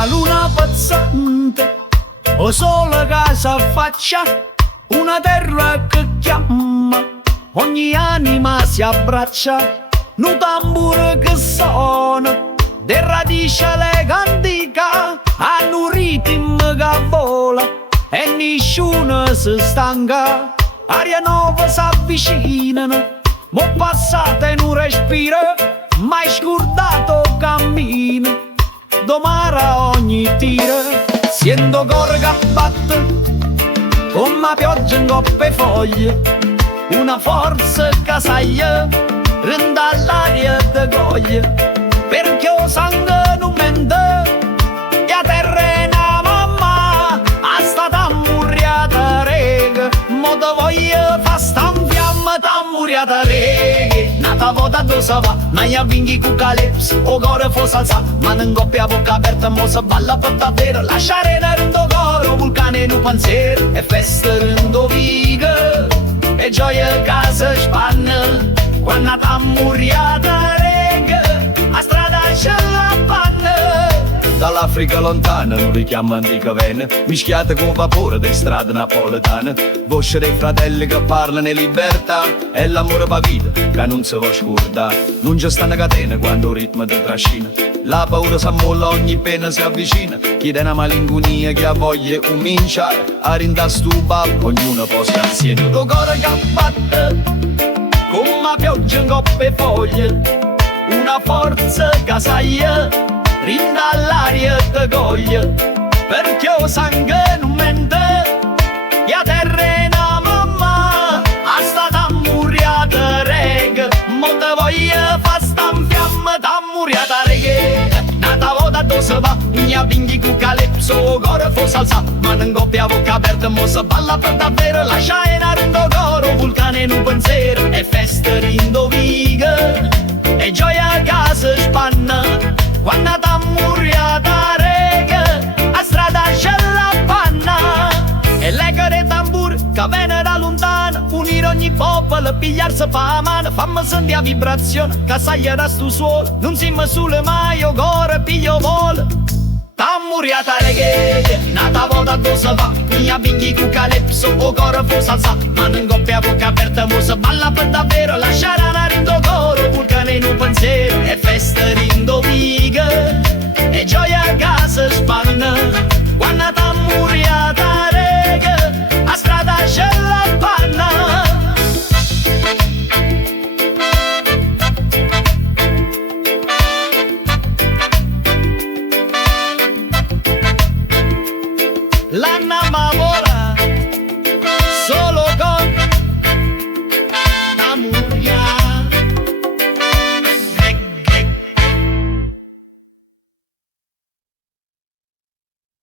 una luna pezzente, o sole che si affaccia, una terra che chiama, ogni anima si abbraccia, un tamburo che suona, de radice legantica, hanno un ritmo che vola, e nessuno si stanca, aria nuova si avvicinano, mo passata in un respiro, mai scordato cammino, domara ogni tiro, siendo cor che batte, come pioggia in coppe foglie, una forza che saglia, rende all'aria de goglie, perché o sangue non mente, e a terra è una mamma, a stata ammurriata rega, mo te voglio fa sta in fiamma, t'ammurriata rega. Nata vota do se va, naia vinghi cu calypso, o gore fo salsa, ma non coppia bocca aperta, mo se balla per davvero, lascia arena rendo coro, vulcane in un pensiero, e festa rendo viga, e gioia che si spanna, quando t'ammurriata rega, a strada c'è la panna. Dall'Africa lontana, un richiamo antica vene, mischiate con vapore delle strade napoletane, voce dei fratelli che parlano in libertà, e l'amore pa vita che non si può scordare, non c'è sta una catena quando il ritmo ti trascina, la paura s'ammolla, ogni pena si avvicina, chi dà una malinconia che ha voglia cominciare, a rindastuba, ognuno può stare insieme, tuo cuore che batte, come pioggia in coppe foglie, una forza che saglia, rinda all'aria te goglia, perché o sangue non mente, e a terra è una mamma, a stata ammurriata rega, mo te voglio fa sta in fiamma, t'ammurriata rega. Nata vota do se va, mia vinghi cu calypso, o gore fo salsa, ma non coppia bocca aperta, mo se balla per davvero, lascia in rendo coro, vulcane in un pensiero, e festa rindo viga, e gioia che si spanna, quando t'ammurriata rega, a strada c'è la panna, e l'eco dei tamburi che viene da lontano, unire ogni popolo, pigliarsi pa mano, fammi sentire la vibrazione che saglia da stu suolo, non siamo sulle mai, o gore piglio volo. T'ammurriata rega, nata vota do se va, mia vinghi cu calypso, o gore fo salsa, ma non coppia bocca aperta, mo se balla per davvero, lasciare una rindo coro, vulcane in un pensiero, e festa rindo viga, e gioia